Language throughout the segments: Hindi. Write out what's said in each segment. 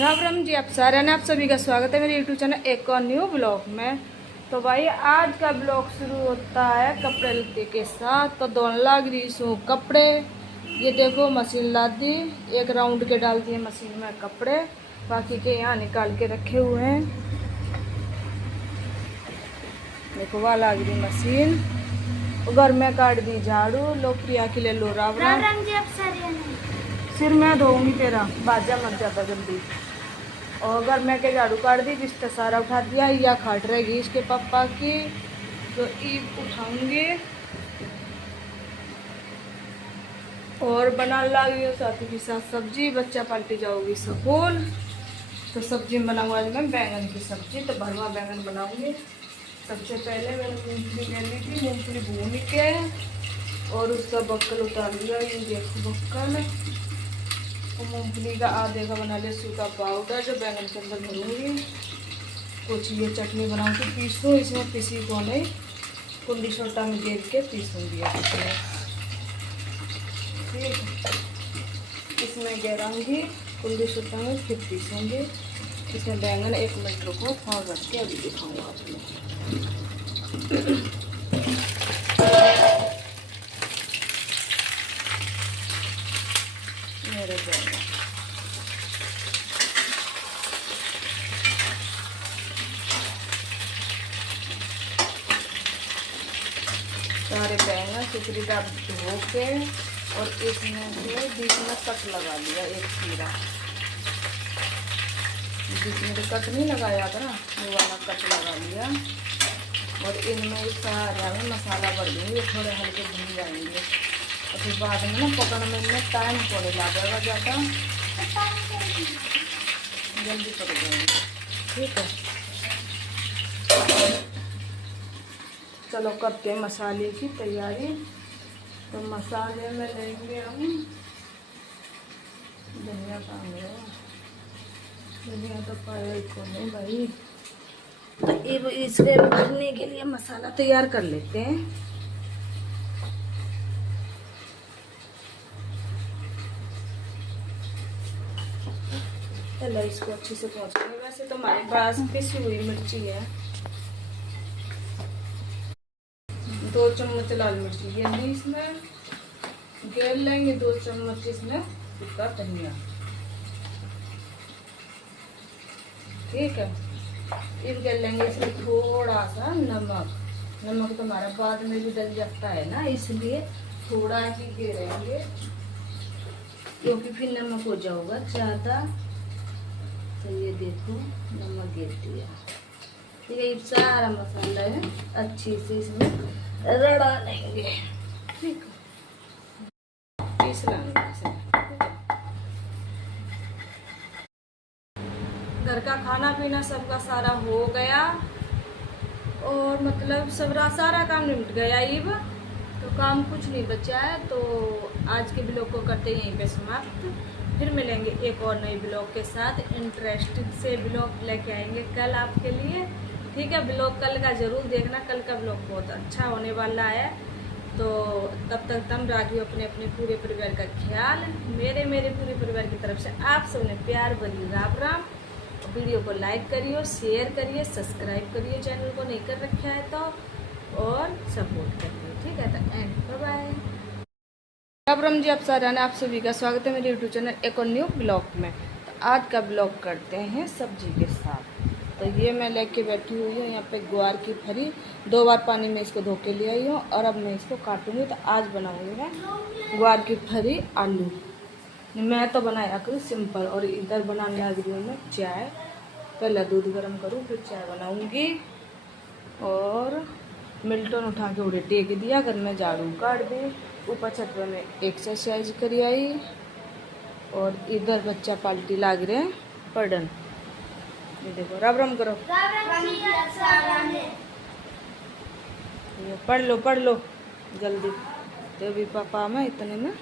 राम राम जी, आप सारे ने आप सभी का स्वागत है मेरे यूट्यूब चैनल एक और न्यू ब्लॉग में। तो भाई आज का ब्लॉग शुरू होता है कपड़े लत्ते के साथ। तो धोने लग रही सो कपड़े। ये देखो मशीन ला दी, एक राउंड के डाल दिए मशीन में कपड़े, बाकी के यहाँ निकाल के रखे हुए हैं। देखो वहाँ लग रही मशीन, घर में काट दी झाड़ू। लोग प्रिया के ले लो राम राम जी। आप सिर में धोऊंगी तेरा, बाजा मत जाता जल्दी। और घर में के झाड़ू काट दी, जिसका सारा उठा दिया। या खाट रहेगी इसके पापा की, तो ईब उठाऊंगी और बना लगी साथी के साथ सब्जी। बच्चा पाल्टी जाओगी स्कूल, तो सब्जी बनाऊंगा आज मैं बैंगन की सब्जी। तो भरवा बैंगन बनाऊंगी। सबसे पहले मैंने मूंगफली ले ली थी, मूंगफली भून के और उसका बक्कल उतार दिया। ये देखो बक्कल। मूंगफली का आधे का बना लिया सूखा पाउडर, जो बैंगन के अंदर भरूंगी। कुछ ये चटनी बनाऊंगी, पीसूँ इसमें, पीसी को नहीं, कुंडी छोटा में देख के पीसूँगी। ठीक, इसमें गिराऊंगी कुंडी छोटा में, फिर पीसूँगी। इसमें बैंगन 1 मिनट रुको, फोन रख के अभी दिखाऊँगा आपको। मेरे बैंगन सारे बैंगन सुखरी का धो के और इसमें से बीच में कट लगा लिया, एक खीरा बीच में तो कट नहीं लगाया था ना, वो वाला कट लगा लिया। और इनमें सारा में मसाला भर देंगे, थोड़े हल्के भून जाएंगे। और फिर बाद में ना पकड़ने में इनमें टाइम थोड़े लगेगा ज़्यादा, जल्दी पक जाएंगे। ठीक है, चलो करते हैं मसाले की तैयारी। तो मसाले में लेंगे हम धनिया का, धनिया तो पाया को नहीं भाई। तो अब इसके भरने के लिए मसाला तैयार कर लेते हैं। चलो इसको अच्छे से पहुँच गए। वैसे तो हमारे पास पिसी हुई मिर्ची है, 2 चम्मच लाल मिर्ची ये इसमें गेर लेंगे, 2 चम्मच इसमें सूखा धनिया। ठीक है, फिर कर लेंगे इसमें थोड़ा सा नमक। नमक तो हमारा बाद में भी डल जाता है ना, इसलिए थोड़ा ही गिरेंगे, क्योंकि फिर नमक हो जाएगा ज़्यादा। तो ये देखो नमक गिर दिया। ठीक है, ये सारा मसाला है अच्छी से इसमें रड़ा लेंगे। ठीक है, पीस लेंगे इसे। घर का खाना पीना सबका सारा हो गया और मतलब सारा काम निपट गया। अब तो काम कुछ नहीं बचा है। तो आज के ब्लॉग को करते हैं यहीं पे समाप्त। फिर मिलेंगे एक और नई ब्लॉग के साथ। इंटरेस्टिंग से ब्लॉग लेके आएंगे कल आपके लिए। ठीक है, ब्लॉग कल का ज़रूर देखना, कल का ब्लॉग बहुत अच्छा होने वाला है। तो तब तक तुम राखियो अपने अपने पूरे परिवार का ख्याल। मेरे पूरे परिवार की तरफ से आप सबने प्यार भरी राम राम। वीडियो को लाइक करिए, शेयर करिए, सब्सक्राइब करिए, चैनल को नहीं कर रखा है तो, और सपोर्ट करिए। ठीक है, तो and bye bye. Ram Ram ji, आप सारे ने आप सभी का स्वागत है मेरे यूट्यूब चैनल एक और न्यू ब्लॉग में। तो आज का ब्लॉग करते हैं सब्जी के साथ। तो ये मैं लेके बैठी हुई हूँ यहाँ पे ग्वार की फली। 2 बार पानी में इसको धो के ले आई हूँ और अब मैं इसको काटूंगी। तो आज बनाऊंगी मैं ग्वार की फली आलू। मैं तो बनाया करूँ सिंपल, और इधर बनाने लग रही हूँ मैं चाय। पहले दूध गर्म करूँ फिर चाय बनाऊंगी। और मिल्टन उठा के उड़े टेक दिया, घर में झाड़ू काट दी, ऊपर छत पर में एक्सरसाइज करी आई। और इधर बच्चा पाल्टी लाग रहे हैं पढ़न। ये देखो राम राम करो, पढ़ लो जल्दी। तो अभी पापा मैं इतने में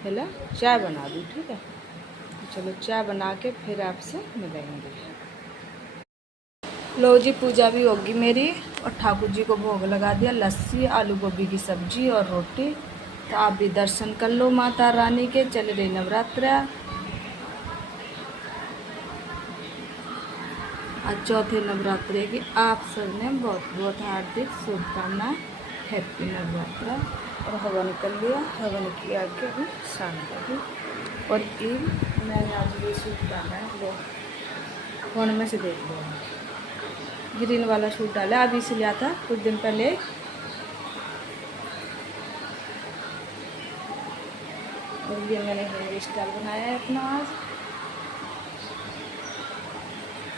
पहले चाय बना दूँ। ठीक है, चलो चाय बना के फिर आपसे मिलेंगे। लो जी, पूजा भी होगी मेरी और ठाकुर जी को भोग लगा दिया। लस्सी, आलू गोभी की सब्जी और रोटी। तो आप भी दर्शन कर लो माता रानी के। चल रही नवरात्रा। आज चौथे नवरात्रे की आप सबने बहुत बहुत हार्दिक शुभकामनाएं। हैप्पी नवरात्रा। और हवा निकल लिया, हवा निकल आके अभी शाम लगी। और ईद मैंने आज ये सूट डाला है, वो फोन में से देख लो, ग्रीन वाला सूट डाला अभी से लिया था कुछ दिन पहले। और ये मैंने हेयर स्टाइल बनाया है अपना आज,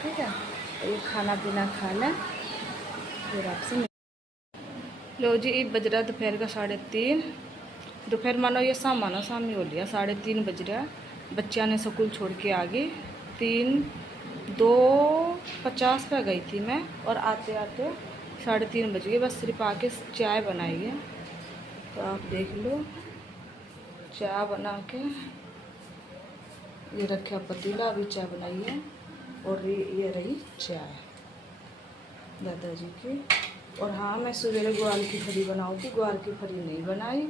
ठीक है। ये खाना पीना खा लें फिर आपसे। लो जी, बज रहा दोपहर का 3:30। दोपहर मानो ये शाम मानो शाम ही हो लिया, 3:30 बज रहा। बच्चा ने स्कूल छोड़ के आ गई। 2:50 पे गई थी मैं, और आते आते 3:30 बज गए। बस सिर्फ आके चाय बनाई है, तो आप देख लो। चाय बना के ये रखा पतीला, अभी चाय बनाई है। और ये रही चाय दादाजी की। और हाँ, मैं सवेरे ग्वार की फली बनाऊँ थी, ग्वार की फली नहीं बनाई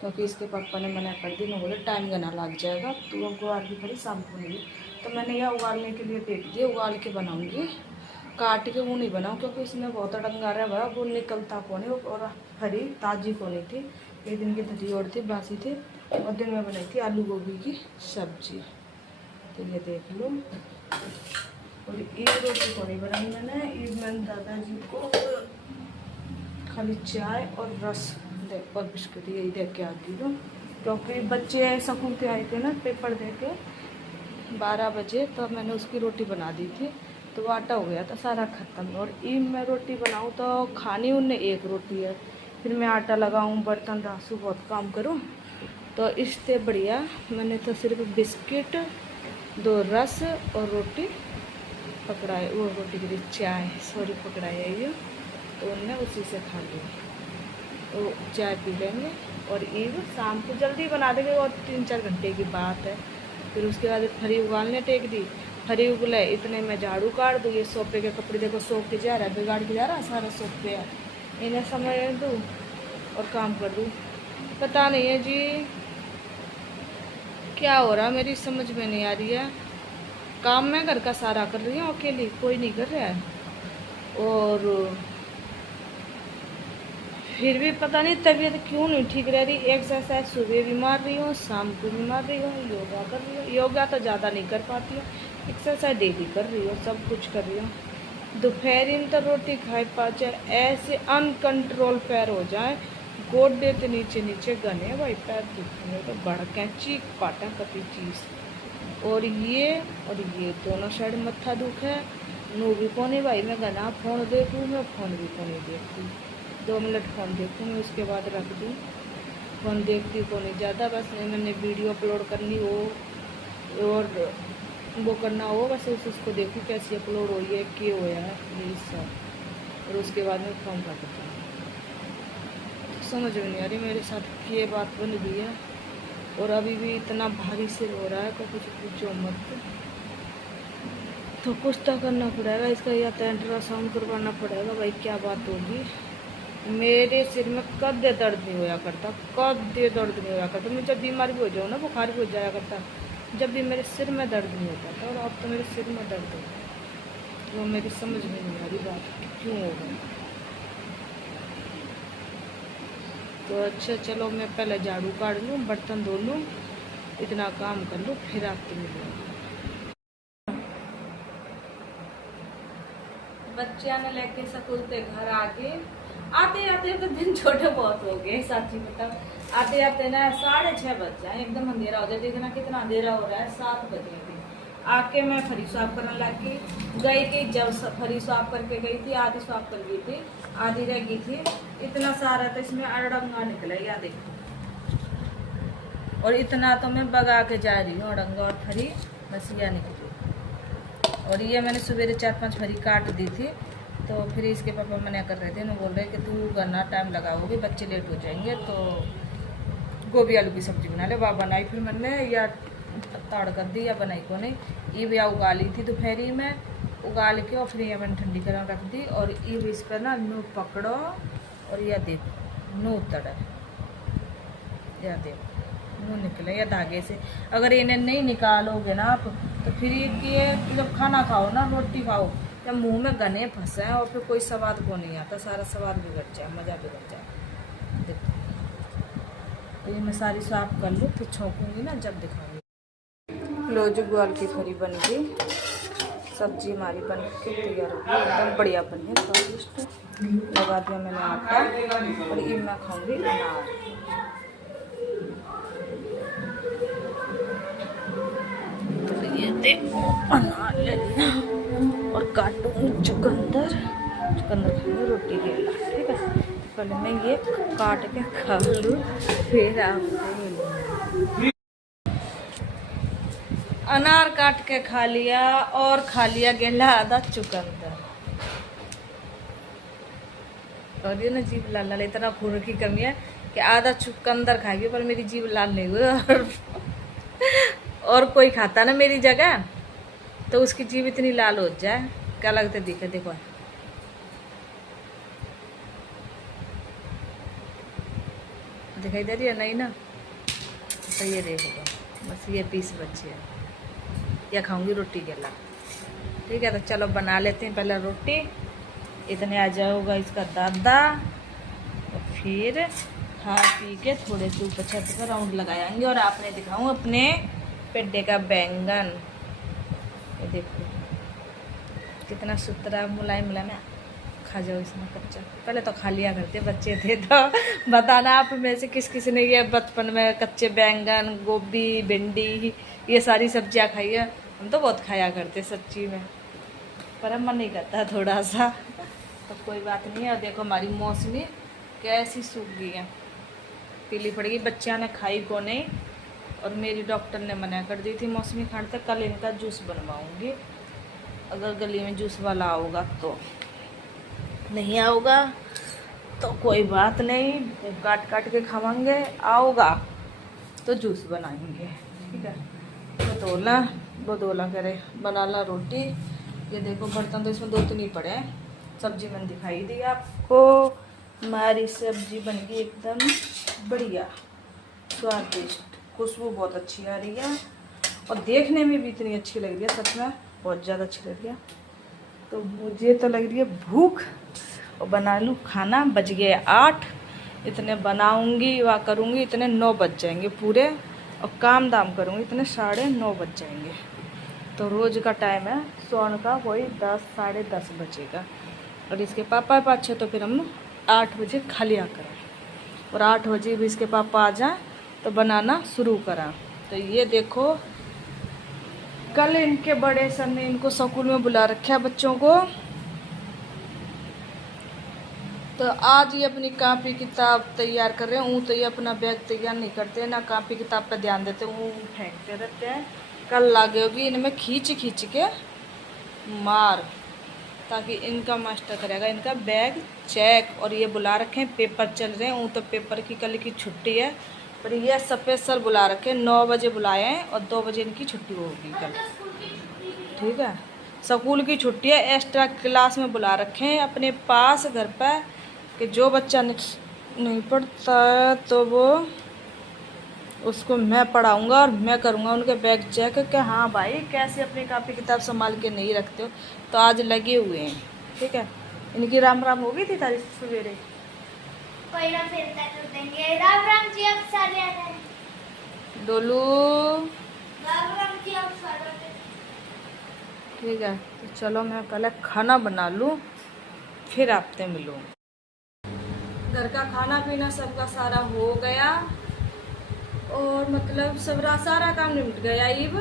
क्योंकि इसके पापा ने मना कर दी। मैं बोले टाइम गना लग जाएगा, तो वो ग्वार की फली शाम को नहीं। तो मैंने यह उबालने के लिए फेंक दिया, उबाल के बनाऊँगी। काट के वो नहीं बनाऊँ क्योंकि इसमें बहुत डंगारा है भरा, वो निकलता कौन है। और फली ताज़ी को नहीं थी, एक दिन की धरी और थी, बासी थी। और दिन में बनाई थी आलू गोभी की सब्जी। तो ये देख लो। और एक रोटी को नहीं बनाई मैंने, एक मैंने दादाजी को खाली चाय और रस और बिस्कुट यही दे के आती हूँ। क्योंकि बच्चे स्कूल के आए थे ना पेपर दे के 12 बजे, तो मैंने उसकी रोटी बना दी थी, तो वो आटा हो गया था सारा ख़त्म। और ईद में रोटी बनाऊँ तो खानी उनने एक रोटी है, फिर मैं आटा लगाऊँ, बर्तन रासू, बहुत काम करूँ। तो इससे बढ़िया मैंने तो सिर्फ बिस्किट, 2 रस और रोटी पकड़ाए, वो रोटी के लिए चाय पकड़ाई है ये, तो उनने उसी से खा लिया। तो चाय पी लेंगे और ईद शाम को जल्दी बना देंगे, और 3-4 घंटे की बात है। फिर उसके बाद फरी उगालने टेक दी, फरी उगले इतने में झाड़ू काट दूँ। ये सोफे के कपड़े देखो सोख के जा रहा है, बिगाड़ के जा रहा है सारा सोफे है। इन्हें समय दूँ और काम कर दूँ, पता नहीं है जी क्या हो रहा, मेरी समझ में नहीं आ रही है। काम मैं घर का सारा कर रही हूँ अकेली, कोई नहीं कर रहा है। और फिर भी पता नहीं तबीयत क्यों नहीं ठीक रह रही। एक्सरसाइज सुबह भी मार रही हूँ, शाम को भी मार रही हूँ, योगा कर रही हूँ। योगा तो ज़्यादा नहीं कर पाती हूँ, एक्सरसाइज डेली कर रही हूँ, सब कुछ कर रही हूँ। दोपहर इन तो रोटी खाए पाचे ऐसे अनकंट्रोल पैर हो जाए, गोडे तो नीचे नीचे गने भाई, पैर दुखने तो बढ़ चीख पाटा कभी चीज़। और ये दोनों साइड मत्था दुख है। नू भी कोने भाई, मैं गना फ़ोन देखूँ, मैं फ़ोन भी को नहीं देखती। 2 मिनट फ़ोन देखूँ मैं, उसके बाद रख दूँ। फ़ोन देखती को नहीं ज़्यादा, बस मैंने वीडियो अपलोड करनी हो और वो करना हो, बस उसको देखूँ कैसी अपलोड हो है, क्या होया है यही सब। और उसके बाद में फ़ोन रख दूँ। समझ में नहीं आ रही मेरे साथ ये बात बन गई है। और अभी भी इतना भारी सिर हो रहा है कि कुछ पूछो मत। तो कुछ तो करना पड़ेगा इसका, या तो अल्ट्रासाउंड करवाना पड़ेगा भाई, क्या बात होगी। मेरे सिर में कदे दर्द नहीं होया करता, कदे दर्द नहीं होया करता। मैं जब बीमार भी हो जाऊँ ना, बुखार भी हो जाया करता, जब भी मेरे सिर में दर्द नहीं होता था। और अब तो मेरे सिर में दर्द होता, वो मेरी समझ में नहीं आ रही बात क्यों हो गई। तो अच्छा चलो, मैं पहले झाड़ू काट लूँ, बर्तन धो लूँ, इतना काम कर लूँ, फिर आपसे मिलूँगी। बच्चियाँ ने लेके स्कूल से घर आके आते आते तो दिन छोटे बहुत हो गए, सच्ची बताओ। आते आते ना 6:30 बज जाए, एकदम अंधेरा हो जाए। देखना कितना अंधेरा हो रहा है, 7 बजे थे। आके मैं फरी साफ करने लग गई कि जब फरी साफ करके गई थी, आधी साफ कर गई थी, आधी रह गई थी। इतना सारा तो इसमें अड़ंगा निकला, या देखो। और इतना तो मैं बगा के जा रही हूँ, अड़ंगा और फरी बस यह निकली। और ये मैंने सवेरे 4-5 फरी काट दी थी, तो फिर इसके पापा मना कर रहे थे ना, बोल रहे कि तू गन्ना टाइम लगाओगे, बच्चे लेट हो जाएंगे, तो गोभी आलू की सब्जी बना ले। वह बनाई, फिर मैंने या ताड़ कर दी या बनाई को नहीं। ये भी उगाली थी दोपहरी में, उगाल के और फिर ये मैंने ठंडी कर रख दी। और ये इस पर ना नू पकड़ो, और यह देखो नू तड़े, यह देखो नू निकले या धागे से। अगर इन्हें नहीं निकालोगे ना आप, तो फिर ये जब खाना खाओ ना, रोटी खाओ, या मुंह में गने फंसे हैं और फिर कोई स्वाद को नहीं आता, सारा स्वाद बिगड़ जाए, मज़ा बिगड़ जाए। देखो ये मैं सारी साफ कर लूँ, फिर छोंकूंगी ना जब दिखाऊंगी। लो जी ग्वार की फरी बन गई, सब्जी हमारी बन के तैयार हो गई, एकदम बढ़िया बनी है, स्वादिष्ट। लगा दिया मैंने आटा और ये मैं खाऊंगी अनार। तो ये देखो अनार ले लिया और काटूंगी चुकंदर, चुकंदर खाएंगे रोटी के साथ, ठीक है। पहले मैं ये काट के खा लूँ, फिर आपसे मिलूँगी। अनार काट के खा लिया और खा लिया गेला आधा चुकंदर। और ये ना जीभ लाल लाल, इतना खून की कमी है कि आधा चुकंदर खाएगी पर मेरी जीभ लाल नहीं हुई। और कोई खाता ना मेरी जगह तो उसकी जीभ इतनी लाल हो जाए, क्या लगता है दिखे। देखो दिखाई दे रही है नहीं ना, तो ये देखो बस ये पीस बचे हैं, या खाऊंगी रोटी के साथ, ठीक है। तो चलो बना लेते हैं पहले रोटी। इतने आ जाओगा इसका दादा, और फिर खा पी के थोड़े से ऊपर छत पर राउंड लगाएंगे। और आपने दिखाऊं अपने पेड्डे का बैंगन, ये देखो कितना सुथरा मुलायम मुलायम है, खा जाओ इसमें कच्चा। पहले तो खा लिया करते बच्चे थे, तो बताना आप में से किस किस ने ये बचपन में कच्चे बैंगन, गोभी, भिंडी ये सारी सब्जियां खाई है। हम तो बहुत खाया करते सच्ची में, पर हम मन नहीं करता थोड़ा सा, तो कोई बात नहीं है। और देखो हमारी मौसमी कैसी सूख गई है, पीली पड़ गई, बच्चियाँ ने खाई को नहीं। और मेरी डॉक्टर ने मना कर दी थी मौसमी खाने तक। कल इनका जूस बनवाऊंगी, अगर गली में जूस वाला आऊगा तो, नहीं आऊगा तो कोई बात नहीं, काट काट के खावांगे, आऊगा तो जूस बनाएंगे, ठीक है। बदोला करे बना ला रोटी। ये देखो बर्तन तो इसमें दो तो नहीं पड़े हैं, सब्जी मैंने दिखाई दी आपको। हमारी सब्जी बन गई एकदम बढ़िया स्वादिष्ट, खुशबू बहुत अच्छी आ रही है और देखने में भी इतनी अच्छी लग रही है, सच में बहुत ज़्यादा अच्छी लग रही है। तो मुझे तो लग रही है भूख, और बना लूँ खाना। बज गए 8, इतने बनाऊंगी वा करूँगी इतने 9 बज जाएंगे पूरे, और काम दाम करूँगी इतने 9:30 बज जाएंगे। तो रोज़ का टाइम है सोने का, वही 10 साढ़े 10 बजेगा। और इसके पापा पाछे तो फिर हम 8 बजे खा लिया करें, और 8 बजे भी इसके पापा आ जाए तो बनाना शुरू करा। तो ये देखो कल इनके बड़े सर ने इनको स्कूल में बुला रखा है बच्चों को, तो आज ये अपनी कापी किताब तैयार कर रहे हैं। तो ये अपना बैग तैयार नहीं करते ना, कापी किताब पर ध्यान देते, फेंकते रहते हैं। कल लागे होगी इनमें खींच खींच के मार, ताकि इनका मास्टर करेगा इनका बैग चेक। और ये बुला रखे हैं, पेपर चल रहे हैं, तो पेपर की कल की छुट्टी है, पर ये स्पेशल बुला रखे हैं, 9 बजे बुलाए हैं और 2 बजे इनकी छुट्टी होगी कल, ठीक है। स्कूल की छुट्टी है, एक्स्ट्रा क्लास में बुला रखे हैं अपने पास घर पर, कि जो बच्चा नहीं पढ़ता है तो वो उसको मैं पढ़ाऊँगा और मैं करूँगा उनके बैग चेक कि हाँ भाई कैसे अपनी कापी किताब संभाल के नहीं रखते हो। तो आज लगे हुए हैं, ठीक है। इनकी राम राम हो गई थी तारीफ सवेरे, राम राम जी। अब सारे डोलू, राम राम जी। अब सारे ठीक है। तो चलो मैं पहले खाना बना लूँ, फिर आपसे मिलूँ। घर का खाना पीना सबका सारा हो गया, और मतलब सारा काम निपट गया इब,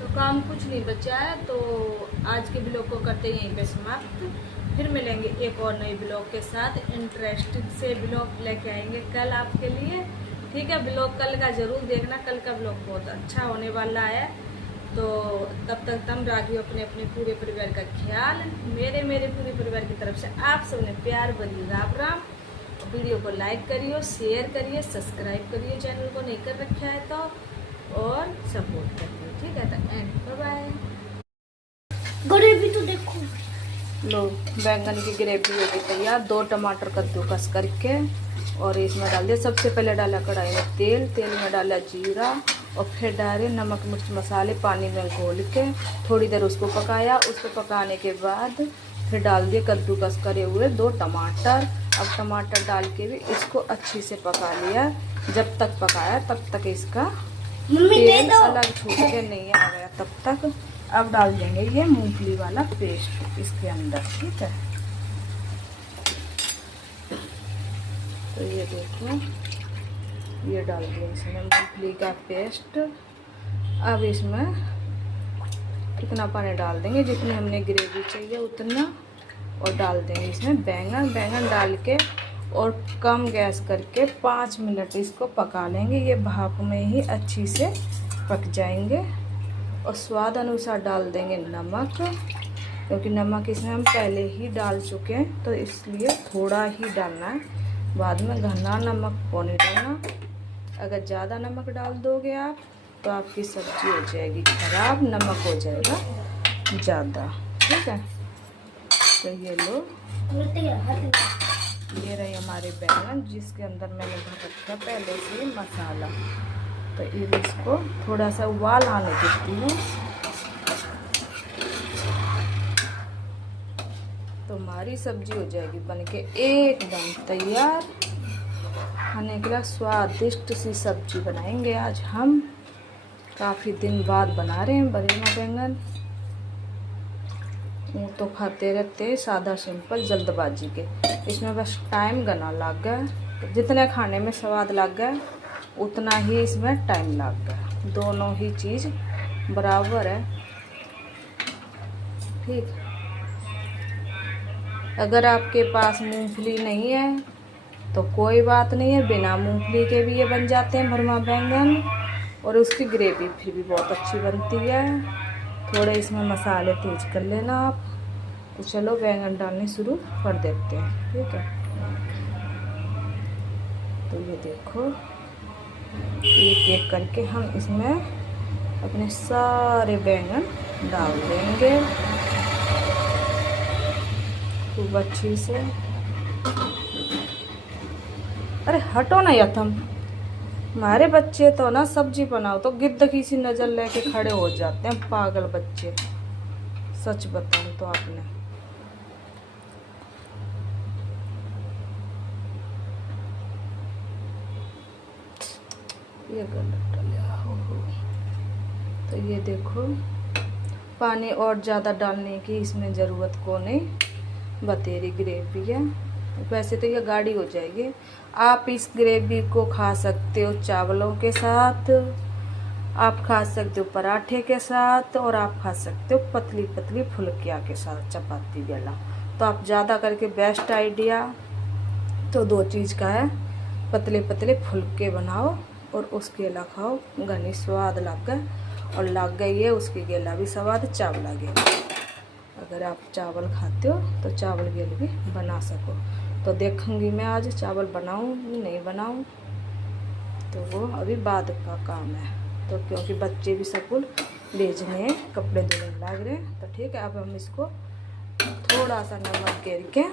तो काम कुछ नहीं बचा है। तो आज के ब्लॉग को करते हैं यहीं पे समाप्त, फिर मिलेंगे एक और नई ब्लॉग के साथ। इंटरेस्टिंग से ब्लॉग लेके आएंगे कल आपके लिए, ठीक है। ब्लॉग कल का ज़रूर देखना, कल का ब्लॉग बहुत अच्छा होने वाला है। तो तब तक तुम राखियो अपने अपने पूरे परिवार का ख्याल। मेरे पूरे परिवार की तरफ से आप सबने प्यार भरी राम राम। वीडियो को लाइक करिए, शेयर करिए, सब्सक्राइब करिए चैनल को नहीं कर रखा है तो, और सपोर्ट करिए, ठीक है। तो एंड बाय बाय। ग्रेवी तो देखो, लो बैंगन की ग्रेवी हो गई तैयार। 2 टमाटर कद्दूकस करके और इसमें डाल दिया। सबसे पहले डाला कढ़ाई में तेल, तेल में डाला जीरा, और फिर डाले नमक मिर्च मसाले पानी में घोल के थोड़ी देर उसको पकाया। उसको पकाने के बाद फिर डाल दिए कद्दूकस करे हुए 2 टमाटर। अब टमाटर डाल के भी इसको अच्छी से पका लिया। जब तक पकाया तब तक इसका तेल अलग छूट के नहीं आ गया तब तक। अब डाल देंगे ये मूंगफली वाला पेस्ट इसके अंदर, ठीक है। तो ये देखो ये डाल दिया इसमें मूंगफली का पेस्ट। अब इसमें कितना पानी डाल देंगे, जितनी हमने ग्रेवी चाहिए उतना, और डाल देंगे इसमें बैंगन डाल के और कम गैस करके 5 मिनट इसको पका लेंगे। ये भाप में ही अच्छी से पक जाएंगे। और स्वाद अनुसार डाल देंगे नमक, क्योंकि नमक इसमें हम पहले ही डाल चुके हैं तो इसलिए थोड़ा ही डालना है, बाद में घना नमक को नहीं डालना। अगर ज़्यादा नमक डाल दोगे आप तो आपकी सब्ज़ी हो जाएगी खराब, नमक हो जाएगा ज़्यादा, ठीक है। तो ये लो, ये रहे हमारे बैंगन जिसके अंदर मैंने भर रखा पहले से मसाला। तो ये इसको थोड़ा सा उबाल आने देती हूँ। तो हमारी सब्जी हो जाएगी बनके एकदम तैयार। खाने के लिए स्वादिष्ट सी सब्जी बनाएंगे आज हम। काफ़ी दिन बाद बना रहे हैं बरेमा बैंगन। वो तो खाते रहते हैं सादा सिंपल जल्दबाजी के, इसमें बस टाइम गना लग गया। जितने खाने में स्वाद लग गया उतना ही इसमें टाइम लग गया। दोनों ही चीज़ बराबर है, ठीक। अगर आपके पास मूंगफली नहीं है तो कोई बात नहीं है, बिना मूंगफली के भी ये बन जाते हैं भरमा बैंगन, और उसकी ग्रेवी फिर भी बहुत अच्छी बनती है। थोड़े इसमें मसाले तेज कर लेना आप। तो चलो बैंगन डालने शुरू कर देते हैं, ठीक है। तो ये देखो एक एक करके हम इसमें अपने सारे बैंगन डाल देंगे खूब अच्छी से। अरे हटो ना यथम, हमारे बच्चे तो ना सब्जी बनाओ तो गिद्ध की सी नज़र लेके खड़े हो जाते हैं, पागल बच्चे। सच बताऊं तो आपने ये गलत डाला हो। तो ये देखो पानी और ज़्यादा डालने की इसमें ज़रूरत को नहीं, बतेरी ग्रेवी है। वैसे तो ये गाढ़ी हो जाएगी। आप इस ग्रेवी को खा सकते हो चावलों के साथ, आप खा सकते हो पराठे के साथ, और आप खा सकते हो पतली पतली फुल्कियाँ के साथ चपाती बेला। तो आप ज़्यादा करके बेस्ट आइडिया तो 2 चीज़ का है, पतले पतले फुल्के बनाओ और उसके गेला खाओ। घनी स्वाद लग गए, और लग गई है उसकी गेला भी स्वाद चावला गेला। अगर आप चावल खाते हो तो चावल गेल भी बना सको। तो देखूंगी मैं आज चावल बनाऊं नहीं बनाऊं, तो वो अभी बाद का काम है। तो क्योंकि बच्चे भी स्कूल भेजने हैं, कपड़े धोने लग रहे हैं, तो ठीक है। अब हम इसको थोड़ा सा नमक गिर के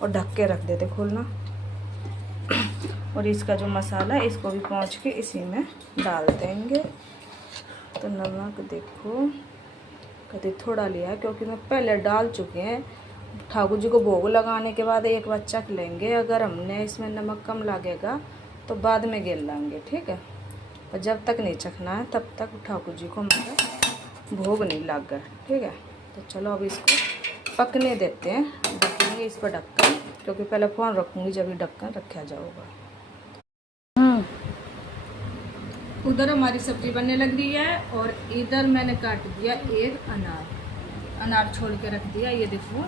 और ढक के रख देते, खोलना। और इसका जो मसाला है इसको भी पहुँच के इसी में डाल देंगे। तो नमक देखो कभी थोड़ा लिया क्योंकि मैं पहले डाल चुके हैं। ठाकुर जी को भोग लगाने के बाद एक बार चख लेंगे, अगर हमने इसमें नमक कम लगेगा तो बाद में गिर लाएंगे, ठीक है। और जब तक नहीं चखना है तब तक ठाकुर जी को मतलब भोग नहीं लग गया, ठीक है। तो चलो अब इसको पकने देते हैं, रखेंगे इस पर ढक्कन, क्योंकि पहले फ़ोन रखूँगी जब ढक्कन रखा जाऊँगा। उधर हमारी सब्जी बनने लग रही है और इधर मैंने काट दिया एक अनार छोड़ के रख दिया। ये देखो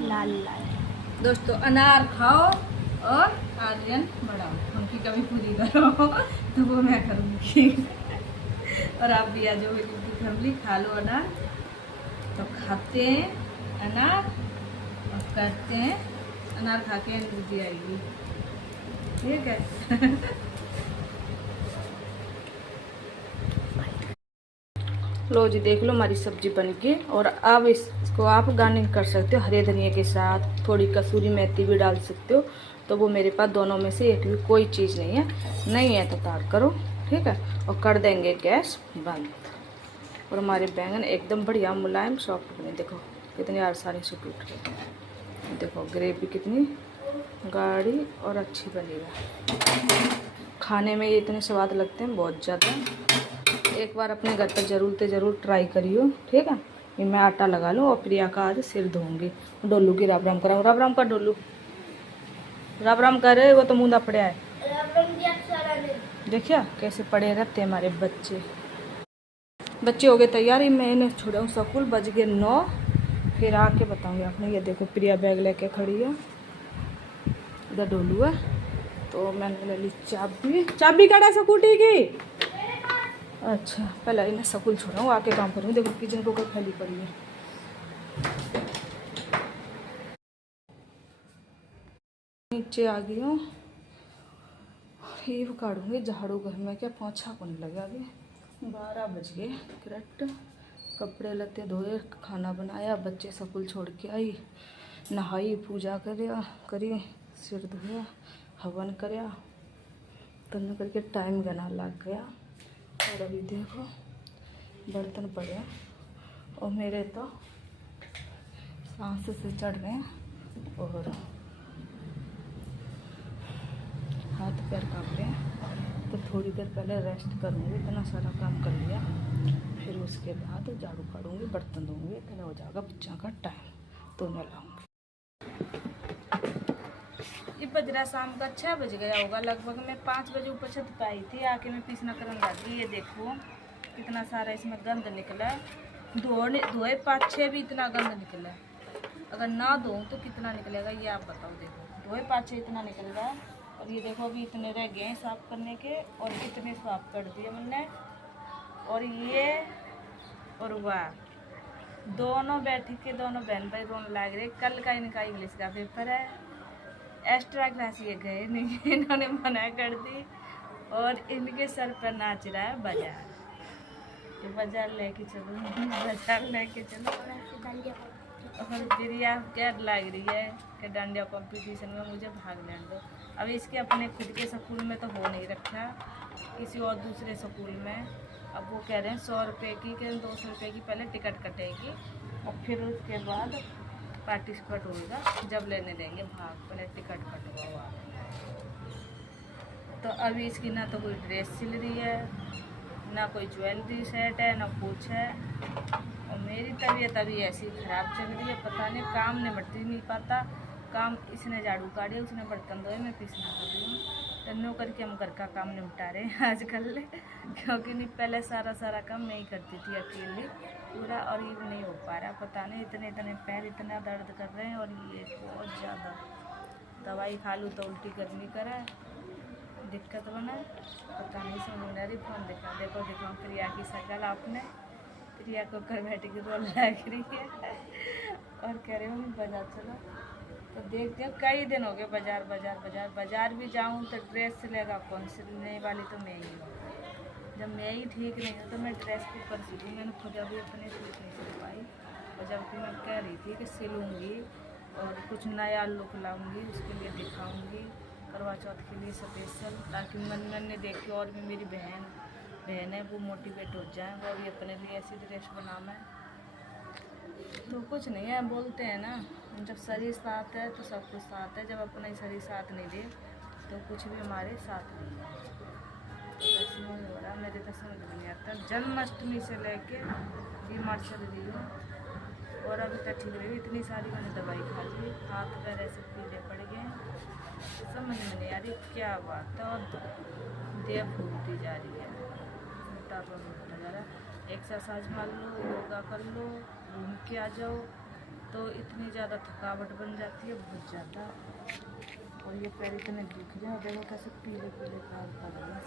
लाल लाल। दोस्तों अनार खाओ और आर्यन बढ़ाओ, उनकी कभी पूरी करो तो वो मैं करूँगी। और आप भी आ जाओ मेरी फैमिली, खा लो अनार। तो खाते हैं अनार और करते हैं अनार, खा के एनर्जी आएगी, ठीक है। लो जी, देख लो हमारी सब्जी बन गई। और अब इसको आप गार्निश कर सकते हो हरे धनिया के साथ, थोड़ी कसूरी मेथी भी डाल सकते हो। तो वो मेरे पास दोनों में से एक भी कोई चीज़ नहीं है तो तार करो, ठीक है। और कर देंगे गैस बंद। और हमारे बैंगन एकदम बढ़िया मुलायम सॉफ्ट बने, देखो कितनी आसानी से टूट रहे। देखो ग्रेवी कितनी गाढ़ी और अच्छी बनी है। खाने में ये इतने स्वाद लगते हैं बहुत ज़्यादा। एक बार अपने घर पर ज़रूर ट्राई करियो, ठीक है। ये मैं आटा लगा लूँ और प्रिया का आज सिर धोऊंगी। डोलू की राम राम कराऊँ, राम राम कर डोलू, राम राम कर रहे। वो तो मुंदा पड़ा है, देखिए कैसे पड़े रहते हैं हमारे बच्चे। बच्चे हो गए तैयारी, मैं इन्हें छोड़ा स्कूल, बज गए 9। फिर आके बताऊँगी आपने। ये देखो प्रिया बैग लेके खड़ी है, इधर डोलू है। तो मैंने ले ली चाबी काटा स्कूटी की। अच्छा पहले इन्हें स्कूल छोड़ाऊँ, आके काम करूँगी। देखो किचन को खाली पड़ी है। नीचे आ गई हूँ, ये काटूँगी झाड़ू। घर में क्या पोछा को नहीं लगा। अभी 12 बज गए करेक्ट। कपड़े लत्ते धोए, खाना बनाया, बच्चे स्कूल छोड़ के आई, नहाई, पूजा करी, सिर धोया, हवन कराया, तब करके टाइम गना लग गया। और अभी देखो बर्तन पड़े और मेरे तो सांस से चढ़ रहे हैं और हाथ पैर काँप रहे हैं। तो थोड़ी देर पहले रेस्ट करूँगी, इतना सारा काम कर लिया। फिर उसके बाद झाड़ू काटूँगी, बर्तन धोऊँगी, फिर हो जाएगा बच्चा का टाइम, तो मैं लाऊँगी। ये बज रहा शाम का 6 बज गया होगा लगभग। मैं 5 बजे ऊपर छत पे आई थी, आके मैं पीसना करने लगी। ये देखो कितना सारा इसमें गंद निकला है। धोए 5-6 भी इतना गंद निकला है। अगर ना धो तो कितना निकलेगा ये आप बताओ। देखो धोए 5-6 इतना निकल रहा है। और ये देखो अभी इतने रह गए हैं साफ़ करने के, और इतने साफ कर दिए मैंने। और ये और वाह, दोनों बैठी के दोनों बहन भाई रोने लग रहे। कल का इनका इंग्लिश का पेपर है, एक्स्ट्रा क्लास ये गए नहीं, इन्होंने मना कर दी। और इनके सर पर नाच रहा है बाजार। तो बाजार लेके चलो, बाजार लेके चलो। और प्रिया क्या लग रही है कि डांडिया कंपटीशन में मुझे भाग लेने दो। अब इसके अपने खुद के स्कूल में तो हो नहीं रखा, किसी और दूसरे स्कूल में। अब वो कह रहे हैं 100 रुपये की कि 200 रुपये की पहले टिकट कटेगी और फिर उसके बाद पार्टिसिपेट होगा, जब लेने देंगे भाग। पहले टिकट कटवाओ आप। तो अभी इसकी ना तो कोई ड्रेस सिल रही है, ना कोई ज्वेलरी सेट है, ना कुछ है। और मेरी तबीयत अभी ऐसी ख़राब चल रही है, पता नहीं, काम निपट नहीं पाता। काम इसने झाड़ू काटे, उसने बर्तन धोए, मैं पीसना कर रही हूँ। तन्नो करके हम घर का काम निपटा रहे हैं आजकल, क्योंकि नहीं पहले सारा काम मैं ही करती थी अकेले पूरा। और ये नहीं हो पा रहा, पता नहीं, इतने पैर इतना दर्द कर रहे हैं। और ये बहुत ज़्यादा दवाई खा लूँ तो उल्टी गर्मी करे, दिक्कत बना, पता नहीं समझ नहीं आ रही। फोन देखो प्रिया की शक्ल आपने। प्रिया को घर बैठ के रोल लग रही है और कह रहे हो बाजार चलो। तो देखते हैं, कई दिन हो गए बाजार भी जाऊं तो ड्रेस सिलेगा कौन, सिलने वाली तो मैं ही हूँ। जब मैं ही ठीक नहीं हूँ तो मैं ड्रेस के ऊपर सिलूँ। मैंने खुद अभी अपने सूट नहीं सिल पाई, और जबकि मैं कह रही थी कि सिलूँगी और कुछ नया लुक लाऊँगी, उसके लिए दिखाऊँगी करवा चौथ के लिए स्पेशल, ताकि मन ने देख के और भी मेरी बहन है वो मोटिवेट हो जाए, वो भी अपने लिए ऐसी ड्रेस बनाना। तो कुछ नहीं है, बोलते हैं ना, जब शरीर साथ है तो सब कुछ साथ है, जब अपना ही शरीर साथ नहीं दे तो कुछ भी हमारे साथ नहीं है। तो वैसे नहीं हो रहा, मेरे तो समझ में नहीं आता। जन्माष्टमी से लेके बीमार चल रही हूँ और अभी तक ठीक रही। इतनी सारी मैंने दवाई खा ली, हाथ पैर ऐसे पीले पड़ गए, समझ में नहीं आ रही क्या बात है। और देह फूलती जा रही है, मोटापा बढ़ता जा रहा है। एक्सरसाइज मार लो, योगा कर लो, घूम के आ जाओ तो इतनी ज़्यादा थकावट बन जाती है, बहुत ज़्यादा। और ये पैर इतने दुख रहे हैं, देखो कैसे पीले पैर पड़ रहे हैं।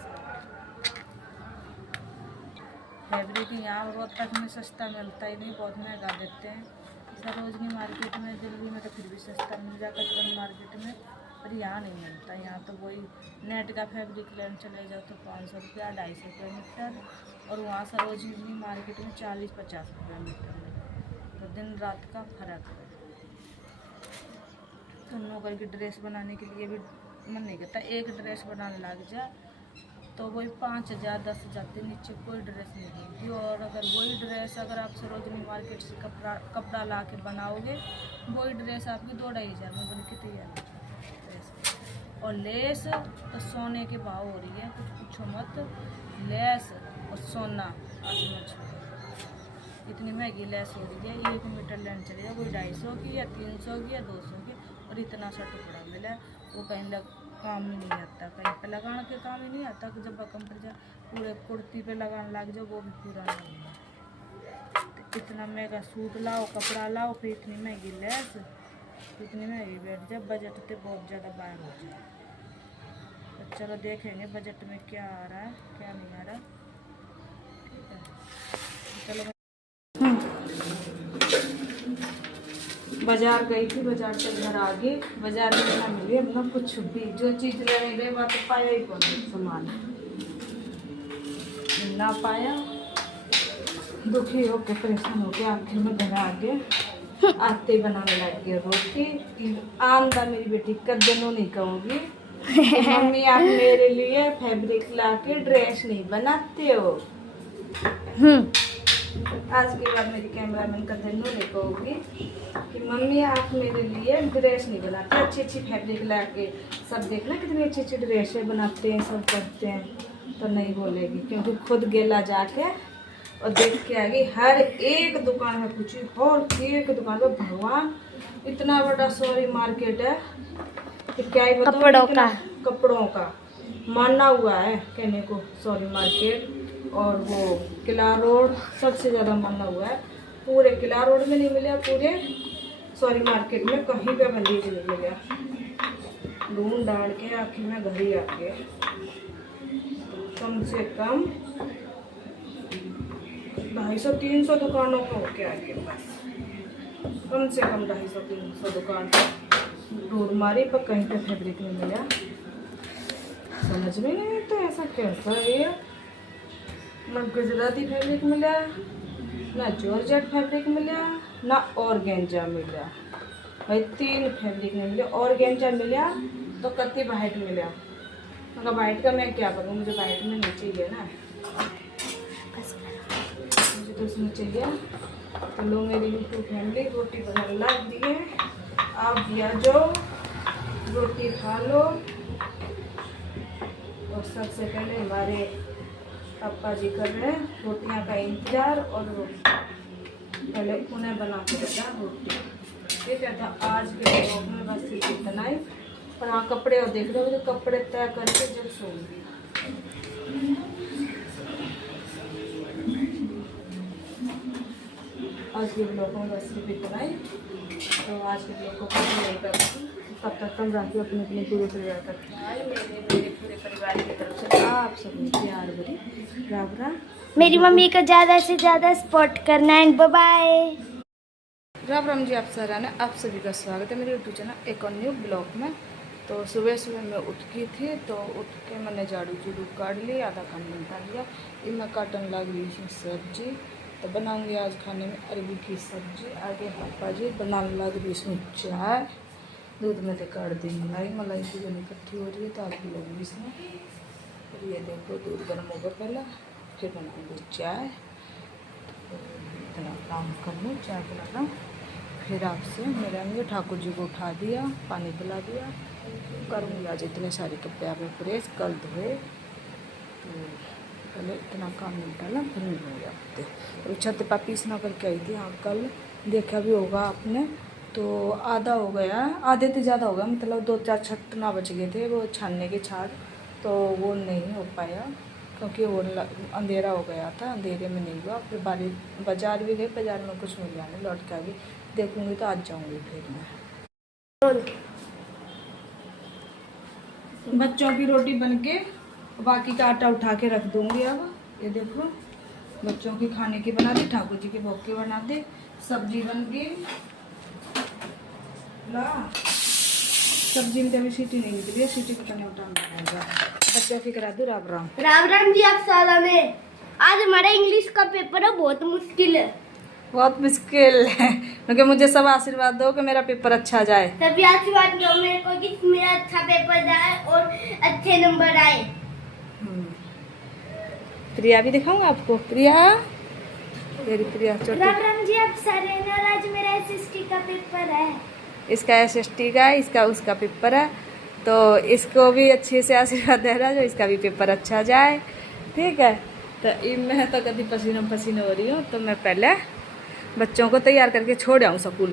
फैब्रिक यहाँ रोहतक में सस्ता मिलता ही नहीं, बहुत महंगा देते हैं। सरोजनी मार्केट में, दिल्ली में तो फिर भी सस्ता मिल जाता है मार्केट में, पर यहाँ नहीं मिलता। यहाँ तो वही नेट का फैब्रिक लेने चले जाओ तो 500 रुपया, 250 रुपये मीटर, और वहाँ सरोजिनी मार्केट में 40-50 रुपये मीटर में। तो दिन रात का फर्क है। तो नौकर की ड्रेस बनाने के लिए भी मन नहीं करता। एक ड्रेस बनाने लग जाए तो वही 5,000 10,000 से नीचे कोई ड्रेस नहीं होगी। और अगर वही ड्रेस अगर आप सरोजिनी मार्केट से कपड़ा ला के बनाओगे, वही ड्रेस आपकी 2-2,500 में बन के तैयार हो जाएगी ड्रेस। और लेस तो सोने के भाव हो रही है, कुछ पूछो मत। लेस और सोना इतनी महंगी लेस हो रही है। 1 मीटर लेना चलेगा कोई 250 की या 300 की या 200 की। और इतना सा टुकड़ा मिला वो कहीं काम ही नहीं आता, कहीं पे लगाने के काम ही नहीं आता। कि जब कंपनी जा पूरे कुर्ती पे लगाने लग जाओ वो भी पूरा नहीं है। तो इतना महंगा सूट लाओ, कपड़ा लाओ, फिर इतनी महंगी लेस, इतनी महंगी बैठ जाए। बजट तो बहुत ज़्यादा बाहर हो जाए। तो चलो देखेंगे बजट में क्या आ रहा है क्या नहीं आ रहा। ठीक है चलो। बाजार गई थी, बाजार से घर आ गई। बाजार में ना मिली मतलब कुछ भी, जो चीज़ लेने गए वहाँ तो पाया ही कौन सामान ना पाया। दुखी होके परेशान होके आखिर में घर आ गए। आते बनाने लग गए रोटी। आमदा मेरी बेटी कदनों नहीं कहूँगी मम्मी आप मेरे लिए फैब्रिक ला के ड्रेस नहीं बनाते हो। आज के बाद मेरी कैमरामैन का धन्यवाद नहीं कहूँगी कि मम्मी आप मेरे लिए ड्रेस नहीं बनाते, अच्छी अच्छी फैब्रिक ला के। सब देखना कितनी अच्छी अच्छी ड्रेसें बनाते हैं, सब करते हैं। तो नहीं बोलेगी क्योंकि खुद गेला जाके और देख के आएगी। हर एक दुकान में पूछी, हर एक दुकान में। भगवान इतना बड़ा सॉरी मार्केट है कि क्या ही बताऊं। कपड़ों का माना हुआ है कहने को सॉरी मार्केट। और वो किला रोड सबसे ज़्यादा माना हुआ है। पूरे किला रोड में नहीं मिला, पूरे सॉरी मार्केट में कहीं पे मंदिर नहीं मिला। ढूंढ डाल के आखिर में घर ही आके कम से कम 250-300 दुकानों को होके आगे बस कम से कम 250-300 दुकान ढूंढ मारी पर कहीं पे फैब्रिक नहीं मिला। समझ में नहीं आता ऐसा कैसा है। ना गुजराती फैब्रिक मिला, ना जॉर्जेट फैब्रिक मिला, ना ऑर्गेंजा मिला। भाई 3 फैब्रिक नहीं मिले। ऑर्गेंजा मिला तो कत्ती वाइट मिला। मगर वाइट का मैं क्या करूँ, मुझे वाइट में नहीं चाहिए ना, मुझे तो उसमें चाहिए। तो लोग मेरी यूट्यूब फैमिली रोटी बनाने लग दिए। आप भी आ जाओ, रोटी खा लो। और सबसे पहले हमारे पापा जी कर रहे हैं रोटियां का इंतजार। और पहले उन्हें बना के देता रोटी। ठीक है, तो आज के ब्लॉग में बस इतना ही। और हाँ कपड़े और देख रहे हो, तो कपड़े तय करके जब सोऊंगी। आज के ब्लॉग में बस इतना ही। तो आज के ब्लॉग को खत्म नहीं करती, तब तक कल राखी अपने अपने पूरे परिवार तक मेरे पूरे परिवार की तरफ से आप सभी प्यार भरी राम राम। मेरी मम्मी को ज़्यादा से ज़्यादा सपोर्ट करना है। Bye bye. राम राम जी, आप सारा ने आप सभी का स्वागत है मेरे यूट्यूब चैनल एक और न्यू ब्लॉग में। तो सुबह सुबह मैं उठ गई थी, तो उठ के मैंने झाड़ू झूड़ू काट लिया, आधा काम निपटा लिया। ये मैं काटन लग रही थी सब्जी। तो बनाऊंगी आज खाने में अरबी की सब्जी। आगे पापा जी बनाने लग रही इसमें चाय। दूध में तो काट दी मलाई, मलाई की जब इकट्ठी हो रही है तो आगे लगी इसमें। और ये देखो दूध गर्म होगा पहले, फिर बनाऊंगी चाय। तो इतना काम कर लूँ, चाय पिला लूँ, फिर आपसे मिलेंगे। ठाकुर जी को उठा दिया, पानी पिला दिया। करूँगी आज इतने सारे कपड़े आपने प्रेस कल धोए। तो पहले इतना काम निपटाला, फिर मिलेंगे आपसे। और छत पर पीसना करके आई थी। हाँ कल देखा भी होगा आपने, तो आधा हो गया, आधे से ज़्यादा हो गया। मतलब 2-4 छत ना बच गए थे वो छानने के छाड़। तो वो नहीं हो पाया क्योंकि वो अंधेरा हो गया था, अंधेरे में नहीं हुआ। फिर बाजार भी गए, बाजार में कुछ मिल जाने, लौट के भी देखूँगी तो आज जाऊँगी फिर मैं। बच्चों की रोटी बनके बाकी का आटा उठा के रख दूँगी। अब ये देखो बच्चों की खाने की बना दी, ठाकुर जी के भोग की बना दी, सब्जी बन गई। ला सब्जी में अभी सीटी नहीं निकली है, सीटी को करने उठाना पड़ेगा। बच्चों की करा दूँ। राम राम। राम राम जी, आप सारा में आज हमारा इंग्लिश का पेपर है, बहुत मुश्किल है। बहुत मुश्किल है, क्योंकि मुझे सब आशीर्वाद दो कि मेरा पेपर अच्छा जाए। तभी आशीर्वाद दो मेरे को कि मेरा अच्छा पेपर जाए और अच्छे नंबर आए। प्रिया भी दिखाऊंगा आपको। प्रिया, मेरी प्रिया छोटी। राम राम जी, आप सारे हैं और आज मेरा एसएसटी का पेपर है। इसका एसएसटी का, इसका उसका पेपर है, तो इसको भी अच्छे से आशीर्वाद दे रहा जो इसका भी पेपर अच्छा जाए। ठीक है, तो मैं तो कभी पसीना पसीना हो रही हूँ, तो मैं पहले बच्चों को तैयार करके छोड़ आऊँ स्कूल।